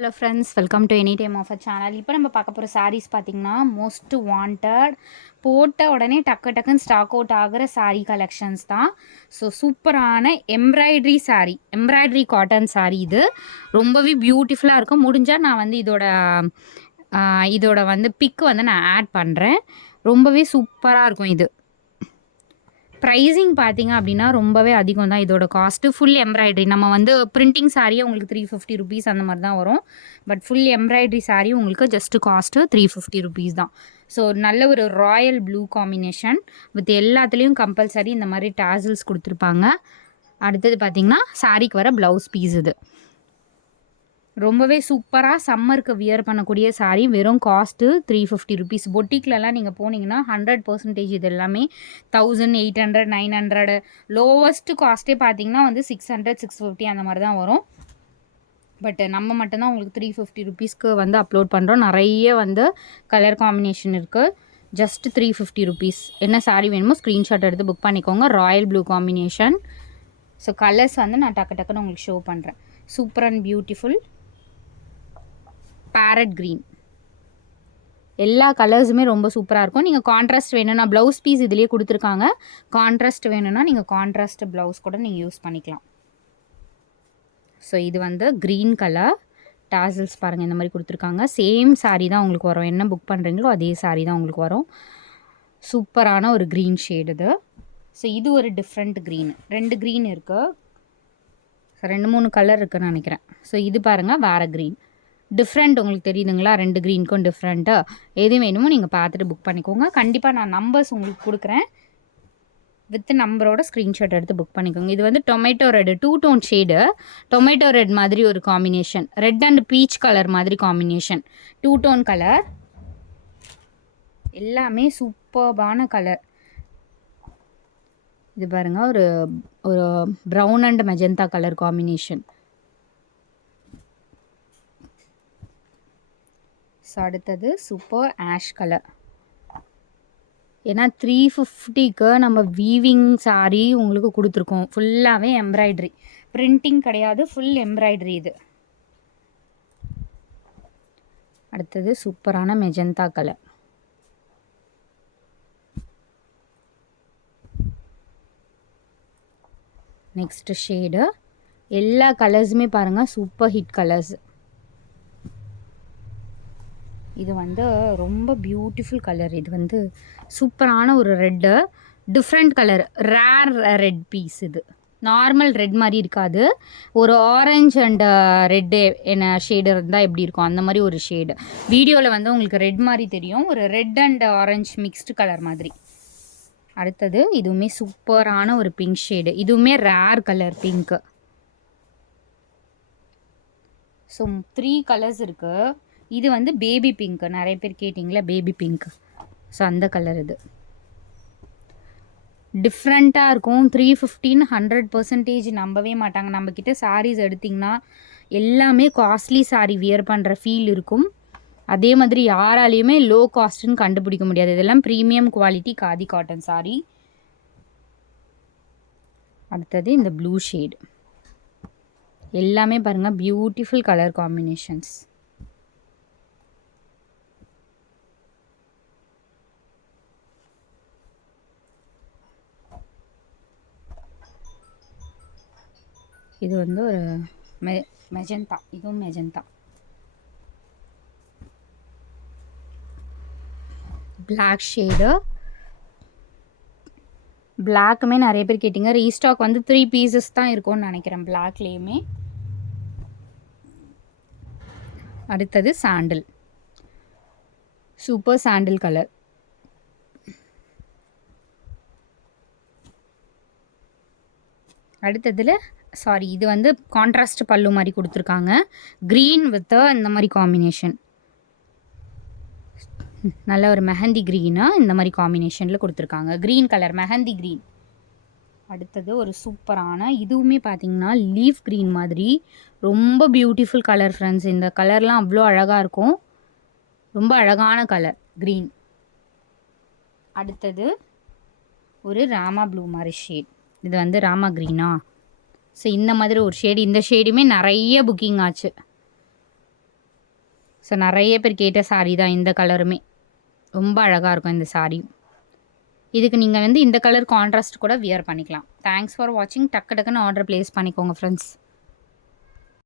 Hello friends, welcome to any time offer channel. இப்போ நம்ம பார்க்க போகிற சாரீஸ் பார்த்திங்கன்னா மோஸ்ட் வாண்டட், போட்ட உடனே டக்குன்னு ஸ்டாக் அவுட் ஆகிற சாரீ கலெக்ஷன்ஸ் தான். ஸோ சூப்பரான எம்ப்ராய்டரி காட்டன் சாரீ. இது ரொம்பவே பியூட்டிஃபுல்லாக இருக்கும். முடிஞ்சால் நான் வந்து இதோட வந்து பிக் வந்து நான் ஆட் பண்ணுறேன். ரொம்பவே சூப்பராக இருக்கும். இது ப்ரைஸிங் பார்த்திங்க அப்படின்னா ரொம்பவே அதிகம் தான் இதோட காஸ்ட்டு. ஃபுல் எம்ப்ராய்டரி நம்ம வந்து பிரிண்டிங் சாரியே உங்களுக்கு 350 ருபீஸ் அந்த மாதிரி தான் வரும். பட் ஃபுல் எம்ப்ராய்டரி சாரீ உங்களுக்கு ஜஸ்ட்டு காஸ்ட்டு 350 ருபீஸ் தான். ஸோ நல்ல ஒரு ராயல் ப்ளூ காம்பினேஷன் வித் எல்லாத்துலேயும் கம்பல்சரி இந்த மாதிரி டாசல்ஸ் கொடுத்துருப்பாங்க. அடுத்தது பார்த்திங்கன்னா சாரீக்கு வர ப்ளவுஸ் பீஸ். இது ரொம்பவே சூப்பராக சம்மருக்கு வியர் பண்ணக்கூடிய சாரீ. வெறும் காஸ்ட்டு 350 ருபீஸ். பொட்டிக்லலாம் நீங்கள் போனீங்கன்னா 100% இது எல்லாமே 1800 900 லோவஸ்ட்டு காஸ்ட்டே பார்த்தீங்கன்னா வந்து 600 650 அந்த மாதிரி தான் வரும். பட் நம்ம மட்டும்தான் உங்களுக்கு 350 ருபீஸ்க்கு வந்து அப்லோட் பண்ணுறோம். நிறைய வந்து கலர் காம்பினேஷன் இருக்குது. Just 350 rupees. என்ன சாரீ வேணுமோ ஸ்க்ரீன்ஷாட் எடுத்து புக் பண்ணிக்கோங்க. Royal blue combination. So colours வந்து நான் டக்குன்னு உங்களுக்கு ஷோ பண்ணுறேன். Super and beautiful farad green. எல்லா கலர்ஸுமே ரொம்ப சூப்பராக இருக்கும். நீங்கள் கான்ட்ராஸ்ட் வேணும்னா ப்ளவுஸ் பீஸ் இதிலே கொடுத்துருக்காங்க. கான்ட்ராஸ்ட் வேணும்னா நீங்கள் கான்ட்ராஸ்ட் ப்ளவுஸ் கூட நீங்கள் யூஸ் பண்ணிக்கலாம். ஸோ இது வந்து க்ரீன் கலர் டாசல்ஸ் பாருங்கள், இந்த மாதிரி கொடுத்துருக்காங்க. சேம் சாரீ தான் உங்களுக்கு வரும். என்ன புக் பண்ணுறீங்களோ அதே சாரீ தான் உங்களுக்கு வரும். சூப்பரான ஒரு க்ரீன் ஷேடு இது. ஸோ இது ஒரு டிஃப்ரெண்ட் க்ரீன். 2 க்ரீன் இருக்குது. ஸோ 2-3 கலர் இருக்குதுன்னு நினைக்கிறேன். ஸோ இது பாருங்கள் வேறு க்ரீன். டிஃப்ரெண்ட் உங்களுக்கு தெரியுதுங்களா? 2 க்ரீனுக்கும் டிஃப்ரெண்ட்டு. எது வேணுமோ நீங்கள் பார்த்துட்டு புக் பண்ணிக்கோங்க. கண்டிப்பாக நான் நம்பர்ஸ் உங்களுக்கு கொடுக்குறேன். வித் நம்பரோட ஸ்க்ரீன்ஷாட் எடுத்து புக் பண்ணிக்கோங்க. இது வந்து tomato red 2 tone shade. Tomato red மாதிரி ஒரு combination. Red and peach colour மாதிரி காம்பினேஷன். 2 tone colour. எல்லாமே சூப்பர்பான கலர். இது பாருங்கள், ஒரு brown and magenta colour combination. So அடுத்தது சூப்பர் ஆஷ் கலர். ஏன்னா 350க்கு நம்ம வீவிங் சாரீ உங்களுக்கு கொடுத்துருக்கோம். ஃபுல்லாகவே எம்ப்ராய்டரி, பிரிண்டிங் கிடையாது, ஃபுல் எம்ப்ராய்டரி இது. அடுத்தது சூப்பரான மெஜந்தா கலர். Next shade. எல்லா கலர்ஸுமே பாருங்கள் சூப்பர் ஹிட் கலர்ஸ். இது வந்து ரொம்ப பியூட்டிஃபுல் கலர். இது வந்து சூப்பரான ஒரு red, different colour, rare red piece. இது நார்மல் ரெட் மாதிரி இருக்காது. ஒரு ஆரஞ்ச் அண்ட் ரெட்டு என்ன ஷேடு இருந்தால் எப்படி இருக்கும் அந்த மாதிரி ஒரு ஷேடு. வீடியோவில் வந்து உங்களுக்கு ரெட் மாதிரி தெரியும். ஒரு red and orange mixed colour மாதிரி. அடுத்தது இதுவுமே சூப்பரான ஒரு பிங்க் ஷேடு. இதுவுமே rare colour pink. So 3 colours இருக்குது. இது வந்து பேபி பிங்க். நிறைய பேர் கேட்டிங்களா பேபி பிங்க். ஸோ அந்த கலர் இது டிஃப்ரெண்ட்டாக இருக்கும். 350 100% நம்பவே மாட்டாங்க. நம்மக்கிட்ட சாரீஸ் எடுத்திங்கன்னா எல்லாமே காஸ்ட்லி சாரீ வியர் பண்ணுற ஃபீல் இருக்கும். அதே மாதிரி யாராலையுமே லோ காஸ்ட்டுன்னு கண்டுபிடிக்க முடியாது. இதெல்லாம் premium quality khadi cotton sari. அடுத்தது இந்த ப்ளூ ஷேடு. எல்லாமே பாருங்கள் பியூட்டிஃபுல் கலர் காம்பினேஷன்ஸ். இது வந்து ஒரு மெஜந்தா. இதுவும் மெஜந்தா. Black shade. பிளாக்குமே நிறைய பேர் கேட்டிங்க. ரீஸ்டாக் வந்து 3 பீசஸ் தான் இருக்கும்னு நினைக்கிறேன் பிளாக்லேயுமே. அடுத்தது சாண்டில். சூப்பர் சாண்டில் கலர். அடுத்ததில் இது வந்து கான்ட்ராஸ்ட் பல்லு மாதிரி கொடுத்துருக்காங்க. க்ரீன் வித் இந்த மாதிரி காம்பினேஷன். நல்ல ஒரு மெஹந்தி க்ரீனாக இந்த மாதிரி காம்பினேஷனில் கொடுத்துருக்காங்க. Green colour mehndi green. அடுத்தது ஒரு சூப்பரான, இதுவுமே பார்த்திங்கன்னா லீஃப் க்ரீன் மாதிரி ரொம்ப பியூட்டிஃபுல் கலர் ஃப்ரெண்ட்ஸ். இந்த கலர்லாம் அவ்வளோ அழகாக இருக்கும். ரொம்ப அழகான கலர் க்ரீன். அடுத்தது ஒரு ராமா ப்ளூ மாதிரி ஷேட். இது வந்து ராமா க்ரீனா. ஸோ இந்த மாதிரி ஒரு ஷேடு. இந்த ஷேடுமே நிறைய புக்கிங் ஆச்சு. ஸோ நிறைய பேர் கேட்ட சாரீ தான் இந்த கலருமே. ரொம்ப அழகாக இருக்கும் இந்த சாரீ. இதுக்கு நீங்கள் வந்து இந்த கலர் கான்ட்ராஸ்ட் கூட வியர் பண்ணிக்கலாம். தேங்க்ஸ் ஃபார் வாட்சிங். டக்கு டக்குன்னு ஆர்டர் ப்ளேஸ் பண்ணிக்கோங்க ஃப்ரெண்ட்ஸ்.